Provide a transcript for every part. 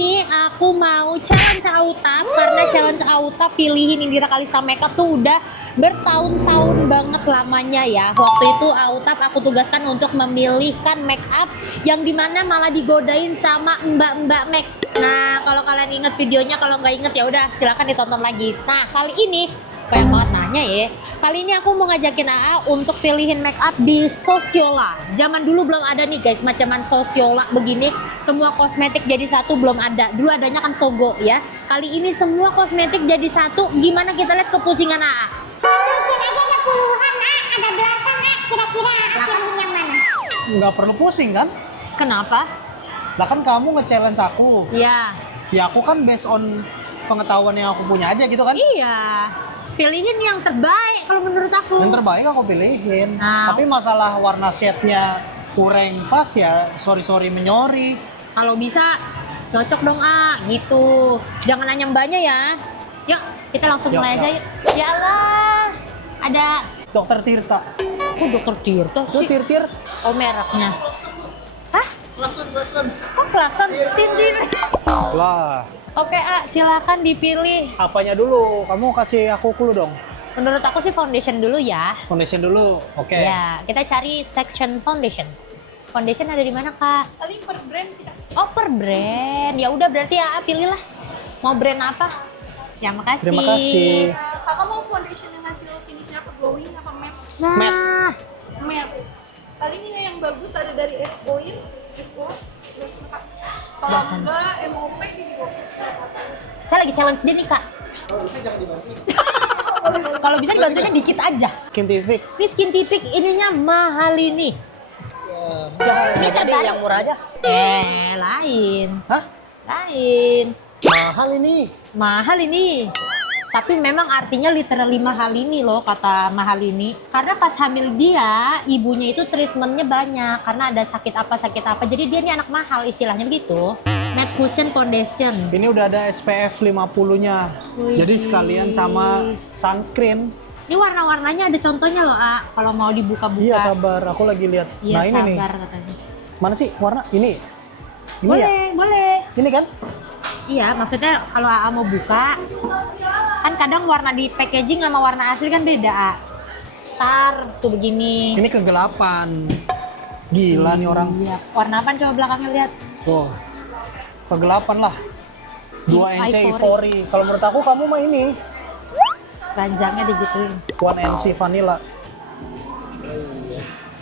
ini aku mau challenge Auta karena challenge Auta pilihin Indira Kalista Makeup tuh udah bertahun-tahun banget lamanya ya. Waktu itu Auta aku tugaskan untuk memilihkan make up yang dimana malah digodain sama mbak-mbak make. Nah, kalau kalian inget videonya, kalau nggak inget ya udah silakan ditonton lagi. Nah, kali ini banyak banget nanya ya. Kali ini aku mau ngajakin AA untuk pilihin make up di Sosiola. Zaman dulu belum ada nih guys, macaman Sosiola begini. Semua kosmetik jadi satu belum ada. Dulu adanya kan Sogo ya. Kali ini semua kosmetik jadi satu. Gimana kita lihat kepusingan AA? Pusing aja ada puluhan, ada belasan, kira-kira pilih yang mana? Nggak perlu pusing kan? Kenapa? Lah kan kamu nge-challenge aku. Ya. Ya aku kan based on pengetahuan yang aku punya aja gitu kan. Iya. Pilihin yang terbaik kalau menurut aku. Yang terbaik aku pilihin. Nah. Tapi masalah warna shade-nya kurang pas ya, sorry menyori. Kalau bisa cocok dong gitu. Jangan nanya mbaknya ya. Yuk, kita langsung Yuk, mulai yuk. aja. Ya Allah. Ada Dokter Tirta. kok dokter Tirta Itu sih? tir-tir. Oh, mereknya. Hah? Klakson. Kok klakson? Cincin. Lah, Oke, silakan dipilih. apanya dulu? Kamu kasih aku clue dong. Menurut aku sih foundation dulu ya. Foundation dulu. Oke. Ya, kita cari section foundation. Foundation ada di mana, Kak? Paling per brand sih, Kak. Oh, per brand. Ya udah berarti pilihlah. Mau brand apa? Ya, makasih. Terima kasih. Kakak mau foundation yang hasil finishnya apa glowing apa matte? Nah, Matte. Paling ini yang bagus ada dari Espoir. Kak. Kalau enggak MOP gitu. saya lagi challenge dia nih, Kak. Kalau bisa dibantunya dikit aja. Scientific. Ini Skintific ininya mahal ini. Ini terbaru. yang murah aja. Lain. Hah? Lain. Mahal ini. Mahal ini. Tapi memang artinya literally mahal ini loh, kata mahal ini. Karena pas hamil dia, ibunya itu treatmentnya banyak. Karena ada sakit apa. Jadi dia nih anak mahal istilahnya begitu. Matte Cushion Foundation. Ini udah ada SPF 50-nya. Wih. Jadi sekalian sama sunscreen. Ini warna-warnanya ada contohnya loh, kalau mau dibuka-buka. Iya, sabar. Aku lagi lihat. Iya, Nah, ini nih. sabar katanya. Mana sih warna? Ini. Ini Boleh, ya? boleh. Ini kan? Iya, maksudnya kalau AA mau buka, kan kadang warna di packaging sama warna asli kan beda, A. Tar, tuh begini. Ini kegelapan. Gila nih orang. Iya. Warna apa coba belakangnya lihat? Tuh. Kegelapan lah. 2NC Ivory. Ivory. Kalau menurut aku kamu mah ini. Ranjangnya digituin. 1NC Vanilla.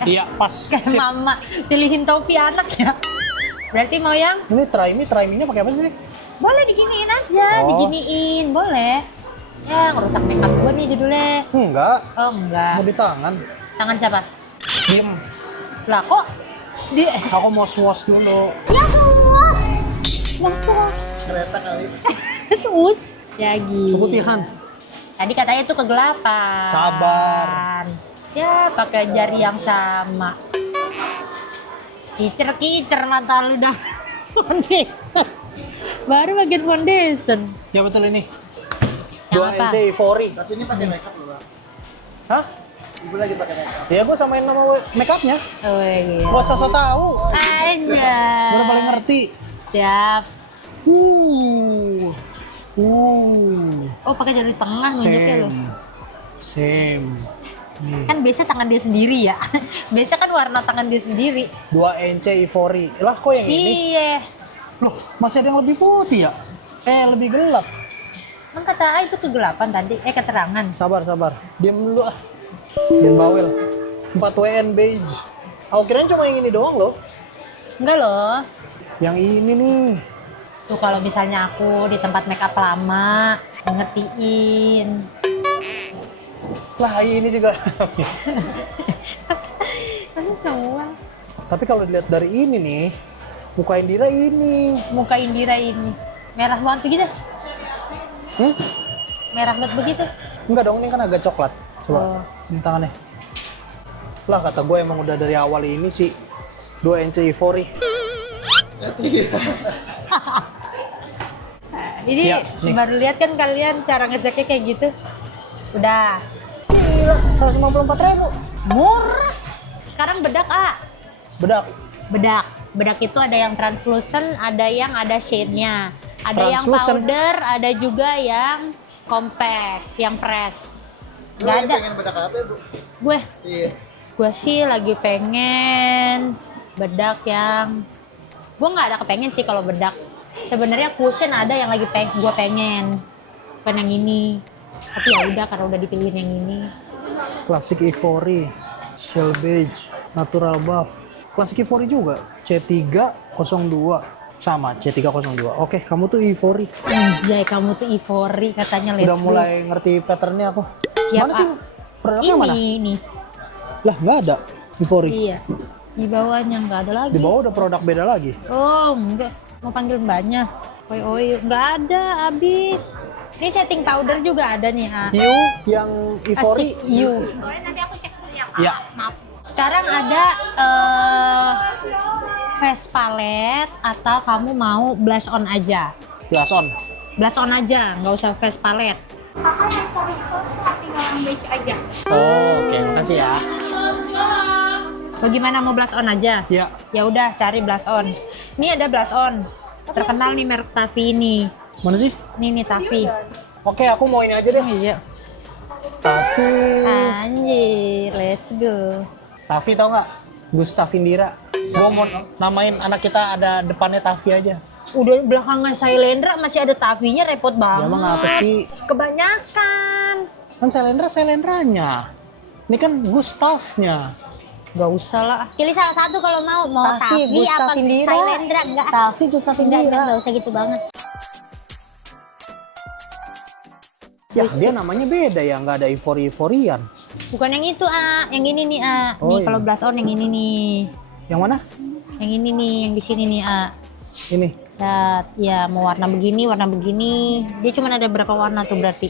Iya, pas. Kayak Sip. mama pilihin topi anak ya. Berarti mau yang Ini try-me-nya pakai apa sih? boleh diginiin aja, Oh. diginiin, boleh. Ya, ngerusak makeup gue nih judulnya. Enggak. Oh, enggak. Mau di tangan. Tangan siapa? Diem. Lah kok di Aku mau swatch dulu. ya sus. Kereta kali. Sus. Ya gitu. Keputihan. Tadi katanya itu kegelapan. Sabar. Ya, pakai jari yang sama. Kicer mata lu dah. Foundation. Baru bagian foundation. Ya betul ini. Yang 2NC apa? Ivory. Tapi ini pakai makeup loh, Bang. Hah? Ibu lagi pakai makeup. Ya gue samain nama makeupnya. Oh iya. Gak usah so tau. Aja. Gue udah paling ngerti. Siap. Uh. Oh, pakai jari tengah nunjuknya loh. Same. Kan biasa tangan dia sendiri ya. Biasa kan warna tangan dia sendiri. 2NC Ivory. Lah kok yang ini? Iya. Loh, masih ada yang lebih putih ya? Lebih gelap. Kan kata A itu kegelapan tadi. Keterangan. Sabar. Diam dulu ah. Jangan bawel. 4WN beige. Aku kirain cuma yang ini doang loh. Enggak loh. Yang ini nih. Tuh kalau misalnya aku di tempat makeup lama, ngertiin. Lah ini juga. Kan semua. Tapi kalau dilihat dari ini nih, muka Indira ini. Muka Indira ini merah banget begitu. Merah banget begitu. Enggak dong, ini kan agak coklat. Coba, Oh. sini tangannya. Lah kata gue emang udah dari awal ini sih 2NC Ivory. Ini Ya, nih. baru lihat kan kalian cara ngeceknya kayak gitu. Udah. Gila, 154.000. Murah. Sekarang bedak, Bedak. Bedak. Bedak itu ada yang translucent, ada shade-nya. Ada yang Translucent? powder, ada juga yang compact, yang press. Nggak ada. Pengen bedak apa, Bu? Gue, Iya. gue sih lagi pengen bedak yang... Gue nggak ada kepengen sih kalau bedak. Sebenarnya cushion ada yang lagi gue pengen. Bukan yang ini. Tapi ya udah karena udah dipilihin yang ini. Classic Ivory, Shell Beige, Natural Buff. Classic Ivory juga, C302. Sama, C302. Oke, kamu tuh Ivory. Anjay, kamu tuh Ivory katanya let's Udah go. mulai ngerti patternnya aku. Siap, Mana sih A. produknya mana? Ini. Lah, nggak ada Ivory. Iya. Di bawahnya nggak ada lagi. Di bawah udah produk beda lagi. Oh, enggak. Mau panggil mbaknya. Oi, nggak ada, abis. Ini setting powder juga ada nih, A. You yang Ivory. Asik, you. Boleh nanti aku cek dulu ya, Kak. Ya. Maaf. Sekarang ada face palette atau kamu mau blush on aja? Glass on. Blush on aja, nggak usah face palette. Kakak yang khusus tinggal yang beige aja. Oh, oke, makasih ya. Bagaimana mau blush on aja? Ya. Ya udah cari blush on. Ini ada blush on. Terkenal nih merek Taffy ini. Mana sih? Ini nih Taffy. Oke, aku mau ini aja deh. Iya. Taffy. Anjir, let's go. Taffy tau nggak? Gustafindira. Gua mau namain anak kita ada depannya Taffy aja. Udah belakangan Sailendra masih ada Taffy-nya, repot Ya banget. emang apa sih? Kebanyakan. Kan Salendranya. Ini kan Gustafnya. Gak usah lah. Pilih salah satu kalau mau Taffy, Taffy apa Gustafindira. Sailendra enggak. Taffy Enggak, Gustafindira. enggak usah gitu banget. Ya dia namanya beda ya, nggak ada Ivory-Ivorian. Bukan yang itu, A. Yang ini nih, A. Oh, Nih, iya. kalau blush on yang ini nih. Yang mana? Yang ini nih, yang di sini nih, A. Ini. Set. Ya, mau warna begini, warna begini. Dia cuma ada berapa warna tuh berarti?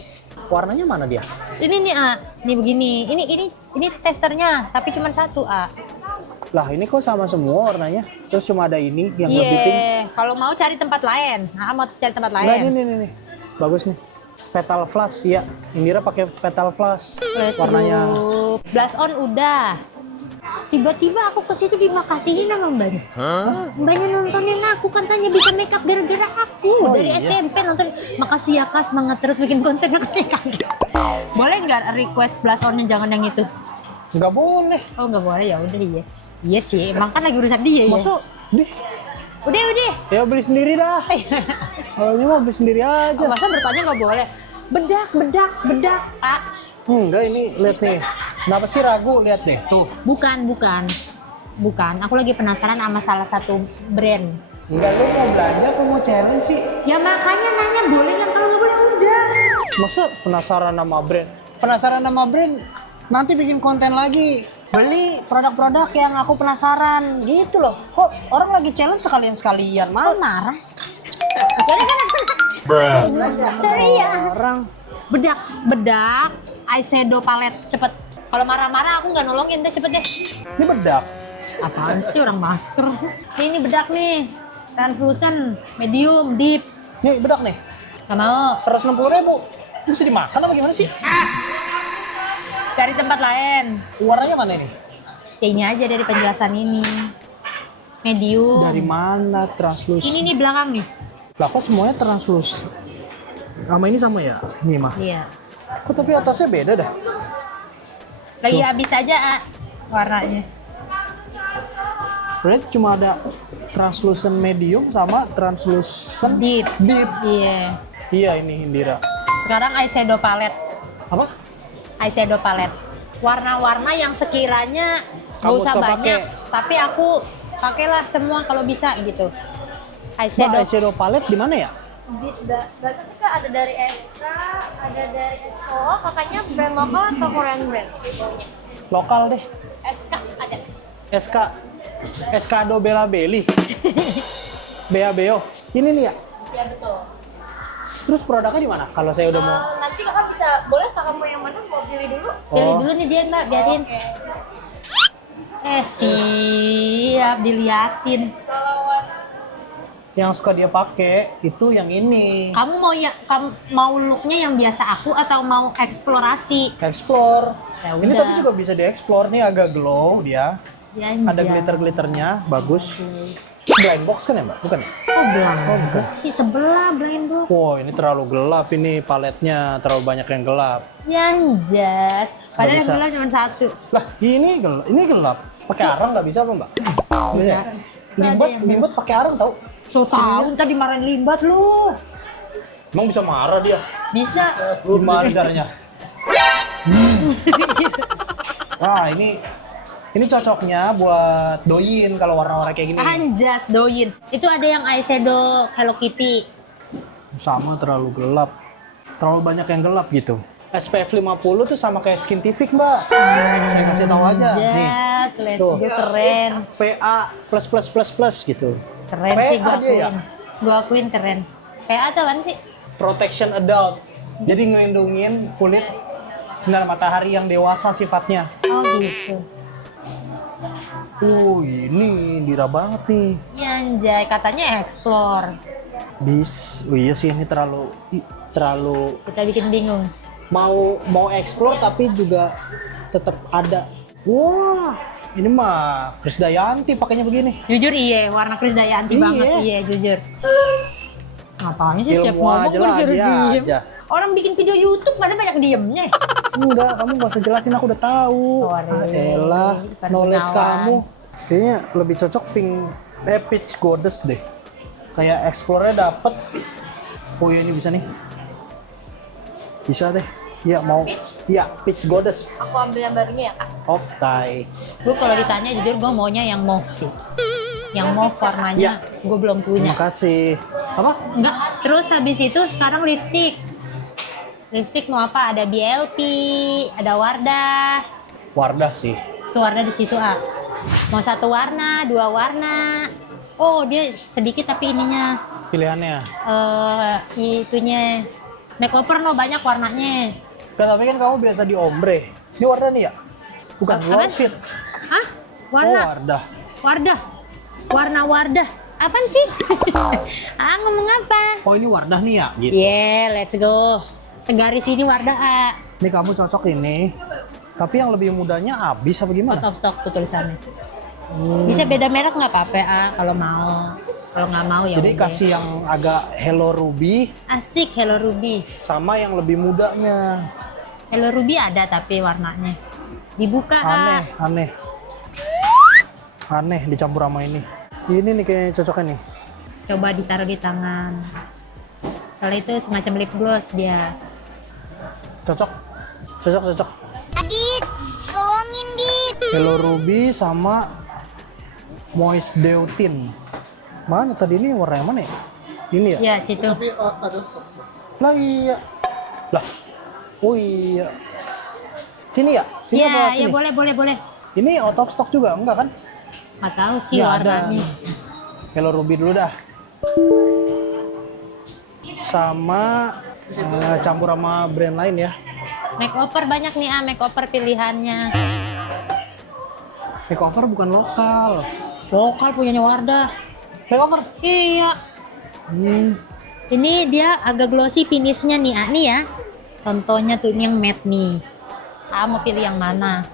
Warnanya mana dia? Ini nih, A. Nih begini. Ini testernya, tapi cuma satu, A. Lah ini kok sama semua warnanya. Terus cuma ada ini yang lebih pink. Iya. Kalau mau cari tempat lain. Nah, mau cari tempat lain. Nah ini nih. Bagus nih. Petal flash ya. Indira pakai petal flash. Let's Warnanya. go. Blush on udah. Tiba-tiba aku ke situ dimakasihin sama mbaknya. Mbaknya nontonin aku, katanya bisa makeup gara-gara aku. Oh, Dari iya? SMP nonton. Makasih ya Kak, semangat terus bikin konten katanya. Boleh nggak request blush on-nya jangan yang itu? Nggak boleh. Oh nggak boleh, ya udah iya. Iya sih, emang kan lagi urusan dia ya. Masuk. Deh. Udah. Ya beli sendiri dah. Kalau ini mau beli sendiri aja. Masa bertanya nggak boleh? Bedak, Kak. Enggak ini lihat nih. Kenapa sih ragu? Lihat deh tuh. Bukan. Aku lagi penasaran sama salah satu brand. Enggak, lu mau belanja apa mau challenge sih? Ya makanya nanya boleh nggak, kalau nggak boleh udah. Masa penasaran sama brand? Penasaran sama brand? Nanti bikin konten lagi. Beli produk-produk yang aku penasaran gitu loh. Kok orang lagi challenge sekalian-sekalian Kok malah marah? Sorry ya. orang. Bedak, eyeshadow palette, cepet. Kalau marah-marah aku nggak nolongin deh, cepet deh. Ini bedak. Apaan sih orang masker? Ini bedak nih, translucent, medium, deep. Nih bedak nih. Nggak mau, 160.000. Bisa dimakan apa gimana sih? cari tempat lain. Warnanya mana ini? Ya ini aja dari penjelasan ini. Medium. Dari mana translus? Ini nih belakang nih. Lah kok semuanya translus? Sama ini sama ya? Nih mah. Iya. Kok tapi atasnya beda dah. Lagi habis aja, A, warnanya. Berarti cuma ada translucent medium sama translucent Deep. deep. Iya. Iya ini Indira. Sekarang eyeshadow palette. Apa? Eyeshadow palette. Warna-warna yang sekiranya nggak Kamu usah suka banyak, pakai. tapi aku pakailah semua kalau bisa gitu. Nah, Eyeshadow. eyeshadow palette di mana ya? Berarti Kak ada dari SK, ada dari SO, kakaknya brand lokal atau Korean brand? Lokal deh. SK ada. SK SK Ado Bela Beli. Bea Beo. Ini nih ya. Ya betul. Terus produknya di mana? Kalau saya udah mau. Nanti kakak bisa, boleh kakak mau yang mana? Mau pilih dulu? Pilih Oh. dulu nih dia, Mbak, biarin. Siap diliatin. Kalau warna Yang suka dia pakai itu yang ini. Kamu mau looknya yang biasa aku atau mau eksplorasi? Explore. Ya Ini udah. tapi juga bisa dieksplor nih, agak glow dia. Ya, Ada iya. glitter-glitternya, bagus. Blind box kan ya mbak? Bukan ya? Oh blind sih, sebelah blind box. Wow, ini terlalu gelap ini paletnya, terlalu banyak yang gelap. Yanjas, padahal yang bisa. gelap cuma satu. Lah, ini gelap. Pakai arang nggak bisa apa mbak? Bisa. Ya? Limbat pakai arang tau? So tahu ntar dimarahin limbat lu. Emang bisa marah dia? Bisa. Gimana caranya? Wah, ini cocoknya buat doyin kalau warna-warna kayak gini. Anjas doyin. Itu ada yang eyeshadow Hello Kitty. Sama terlalu gelap. Terlalu banyak yang gelap gitu. SPF 50 tuh sama kayak Skintific, Mbak. Saya kasih tahu aja. Nih. Anjas, let's Tuh. go, keren. PA plus gitu. Keren PA sih, gua dia ya? akuin. Gua akuin keren. PA tuh apaan sih? Protection Adult. Jadi ngelindungin kulit sinar matahari yang dewasa sifatnya. Oh gitu. Ini dira banget nih. Iya anjay, katanya explore. Oh iya sih ini terlalu Kita bikin bingung. mau explore tapi juga tetap ada. Wah, ini mah Krisdayanti pakainya begini. Jujur iya, warna Krisdayanti Iya. banget iya jujur. Ngapain sih setiap Ilmu ngomong aja gue lah, disuruh dia diem? aja. Orang bikin video YouTube mana banyak diemnya. Enggak, kamu gak usah jelasin, aku udah tahu. Oh, aduh. Elah, Bukan knowledge Gunawan. kamu. Kayaknya lebih cocok peach goddess deh. Kayak explore-nya dapet. Oh iya ini bisa nih. Bisa deh. Iya mau. Iya, peach goddess. Aku ambil yang barunya ya kak. Oke. Gue kalau ditanya jujur gue maunya yang mauve sih. Yang mauve warnanya gue belum punya. Terima kasih. Apa? Enggak. Terus habis itu sekarang lipstick. Lipstick mau apa? Ada BLP, ada Wardah. Wardah sih. Tuh Wardah di situ ah. Mau satu warna, dua warna. Oh dia sedikit tapi ininya Pilihannya. itunya makeover no banyak warnanya. Nah, tapi kan kamu biasa di ombre. Ini Wardah nih ya? Bukan, Apaan? Love Fit. Hah? Oh, Warna? Wardah. Wardah? Warna Wardah? Apaan sih? Ngomong apa? Oh, ini Wardah nih ya? Gitu. Yeah, let's go. Segaris ini Wardah ah. Ini kamu cocok ini. Tapi yang lebih mudanya habis apa Out gimana? of stock tuh tulisannya. Bisa beda merek nggak apa-apa ah kalau mau. Kalau nggak mau ya Jadi udah. kasih yang agak Hello Ruby Asik Hello Ruby. sama yang lebih mudanya. Hello Ruby ada tapi warnanya. Dibuka Aneh, ah. aneh. Aneh dicampur sama ini. Ini nih kayaknya cocoknya nih. Coba ditaruh di tangan. Kalau itu semacam lip gloss dia. Cocok. Cocok, cocok. Adit, tolongin Dit. Hello Ruby sama Moist Deutin. Mana tadi ini warna yang mana ya? Ini ya? Ya situ. Lah iya. Lah. Oh iya. Sini ya? Sini apa Iya, ya sini? boleh. Ini out of stock juga enggak kan? Nggak tahu sih Iya, ada. warnanya. Hello Ruby dulu dah. Sama campur sama brand lain ya. Makeover banyak nih makeover pilihannya. Makeover bukan lokal. Lokal punyanya Wardah. Makeover. Iya. Ini dia agak glossy finishnya nih, nih ya. Contohnya tuh ini yang matte nih. Mau pilih yang mana?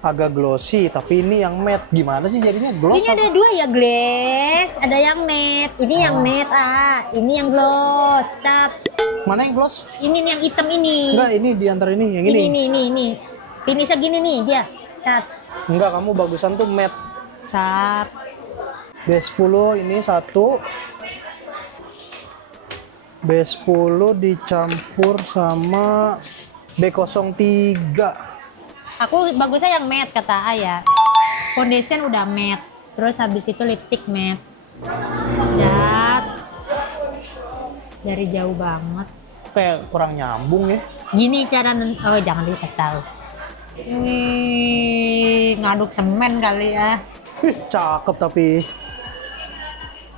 Agak glossy, tapi ini yang matte. Gimana sih jadinya gloss? Ini ada dua ya, glass. Ada yang matte. Ini yang matte Ini yang gloss. Cap. Mana yang gloss? Ini nih yang hitam ini. Enggak, ini di antara ini, yang ini. Ini. Finishnya gini nih dia. Cap. Enggak, kamu bagusan tuh matte. Sap. B10 ini satu. B10 dicampur sama B03. Aku bagusnya yang matte kata Ayah. Foundation udah matte. Terus habis itu lipstick matte. Cat. Dari jauh banget. Kayak kurang nyambung ya. Gini cara oh jangan dikasih tahu. Wih, ngaduk semen kali ya. Cakep tapi.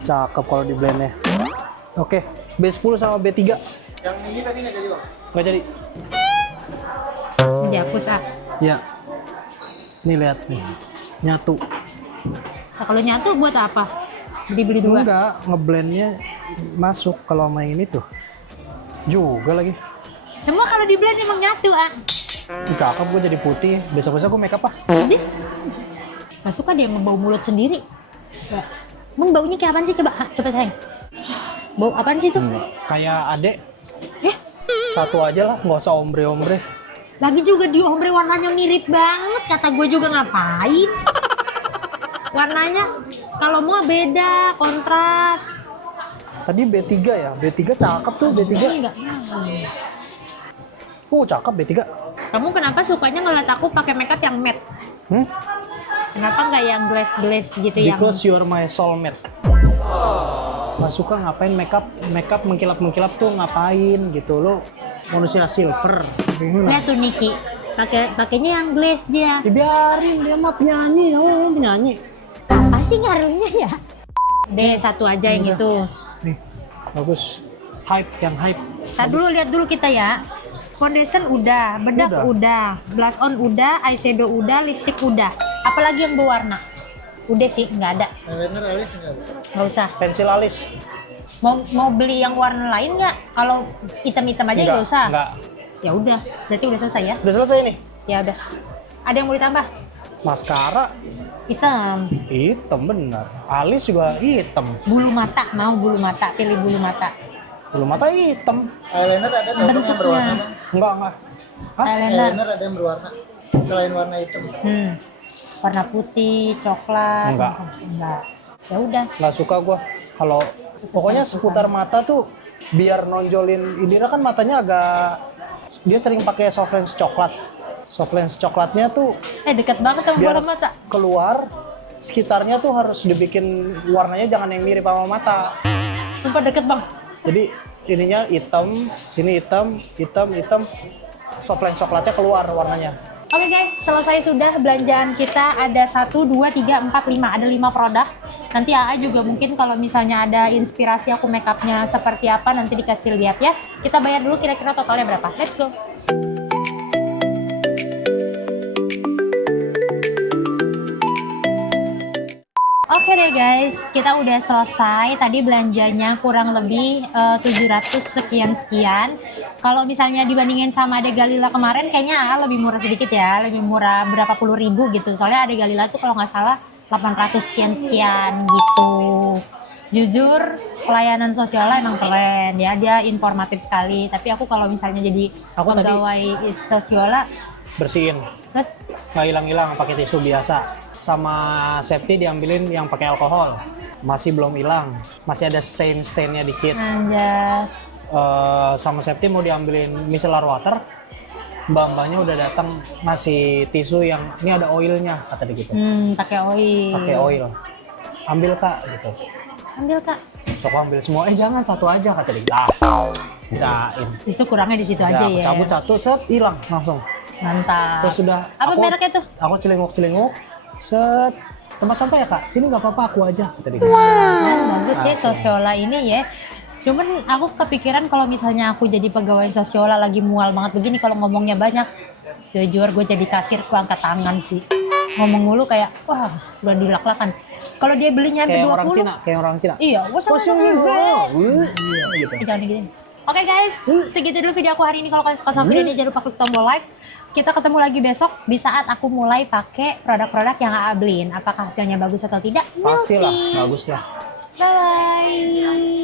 Cakep kalau di blendnya. Oke, B10 sama B3. Yang ini tadi nggak jadi bang? Nggak jadi. Ini dihapus Ya. Nih lihat nih. Nyatu. Nah, kalau nyatu buat apa? Beli dua. Enggak, ngeblendnya masuk kalau sama ini tuh. Juga lagi. Semua kalau di blend emang nyatu Cakep gue jadi putih. Besok-besok gue make up ah. Jadi, gak suka dia ngebau mulut sendiri. Emang baunya kayak apaan sih? Coba sayang. Bau apaan sih tuh? Kayak adek. Eh, Satu aja lah, nggak usah ombre-ombre. lagi juga di ombre warnanya mirip banget. Kata gue juga ngapain? Warnanya kalau mau beda, kontras. Tadi B3 ya, B3 cakep tuh B3. Enggak. Cakep B3. Kamu kenapa sukanya ngeliat aku pakai makeup yang matte? Hmm? Kenapa nggak yang glass gitu Because you're my soulmate. Gak suka ngapain makeup mengkilap tuh ngapain gitu lo, manusia silver. yang lihat tuh Niki pakainya yang glass dia. Biarin dia mah penyanyi, oh penyanyi. Apa sih ngaruhnya ya? Deh satu aja yang Udah. itu. Nih, bagus. Yang hype. Lihat dulu kita ya. Foundation udah, bedak udah, blush on udah, eyeshadow udah, lipstick udah. Apalagi yang berwarna? Udah sih, nggak ada. Eyeliner alis enggak? Nggak usah. Pensil alis? Mau beli yang warna lain nggak? Kalau hitam-hitam aja nggak usah. Enggak. Ya udah, berarti udah selesai ya? Udah selesai nih? Ya udah. Ada yang mau ditambah? Maskara Hitam. hitam benar. Alis juga hitam. Bulu mata, mau bulu mata, pilih bulu mata. Bulu mata hitam. Eyeliner ada yang Bentuknya. berwarna? Enggak. Hah? Eyeliner. Eyeliner ada yang berwarna selain warna hitam. Warna putih, coklat. Enggak. Enggak. Ya udah. Nggak suka gua. Kalau pokoknya seputar mata tuh biar nonjolin Indira kan matanya agak, dia sering pakai soft lens coklat. Soft lens coklatnya tuh Dekat banget sama biar bola mata. keluar sekitarnya tuh harus dibikin warnanya jangan yang mirip sama mata. Sumpah deket bang. Jadi ininya hitam, sini hitam, soft lens coklatnya keluar warnanya. Oke guys, selesai sudah belanjaan kita. Ada 1, 2, 3, 4, 5. Ada 5 produk. Nanti AA juga mungkin kalau misalnya ada inspirasi aku makeupnya seperti apa nanti dikasih lihat ya. Kita bayar dulu kira-kira totalnya berapa. Let's go. Oke deh guys, kita udah selesai. Tadi belanjanya kurang lebih 700 sekian-sekian. Kalau misalnya dibandingin sama Ade Galila kemarin, kayaknya lebih murah sedikit ya. Lebih murah berapa puluh ribu gitu. Soalnya Ade Galila tuh kalau nggak salah 800 sekian-sekian gitu. Jujur, pelayanan sosialnya emang keren ya. Dia informatif sekali. Tapi aku kalau misalnya jadi pegawai sosiola, Bersihin, terus nggak hilang-hilang pakai tisu biasa. Sama safety diambilin yang pakai alkohol. Masih belum hilang, masih ada stain-stainnya dikit. anjas. Sama safety mau diambilin micellar water. Mbak-mbaknya udah datang ngasih tisu yang ini ada oilnya kata dia gitu. Pakai oil. Pakai oil. Ambil kak gitu. Ambil kak. Sok ambil semua. Jangan satu aja kata dia. Kirain. Itu kurangnya di situ Udah, aja aku ya. cabut satu set hilang langsung. Mantap. Terus sudah. Apa mereknya tuh? Aku celinguk-celinguk. Set. Tempat sampah ya kak? Sini nggak apa-apa aku aja kata dia. Bagus ya sosiola ini ya. Cuman aku kepikiran kalau misalnya aku jadi pegawai sosiola lagi mual banget begini kalau ngomongnya banyak. Jujur gue jadi kasir aku angkat tangan sih. Ngomong mulu kayak wah udah dilak-lakan. Kalau dia belinya sampai 20. Kayak orang Cina. Iya, gue sama Gitu. jangan digituin. Oke guys, segitu dulu video aku hari ini. Kalau kalian suka sama video ini jangan lupa klik tombol like. Kita ketemu lagi besok di saat aku mulai pakai produk-produk yang AA beliin. Apakah hasilnya bagus atau tidak? Pastilah, Nanti. bagus lah. Bye.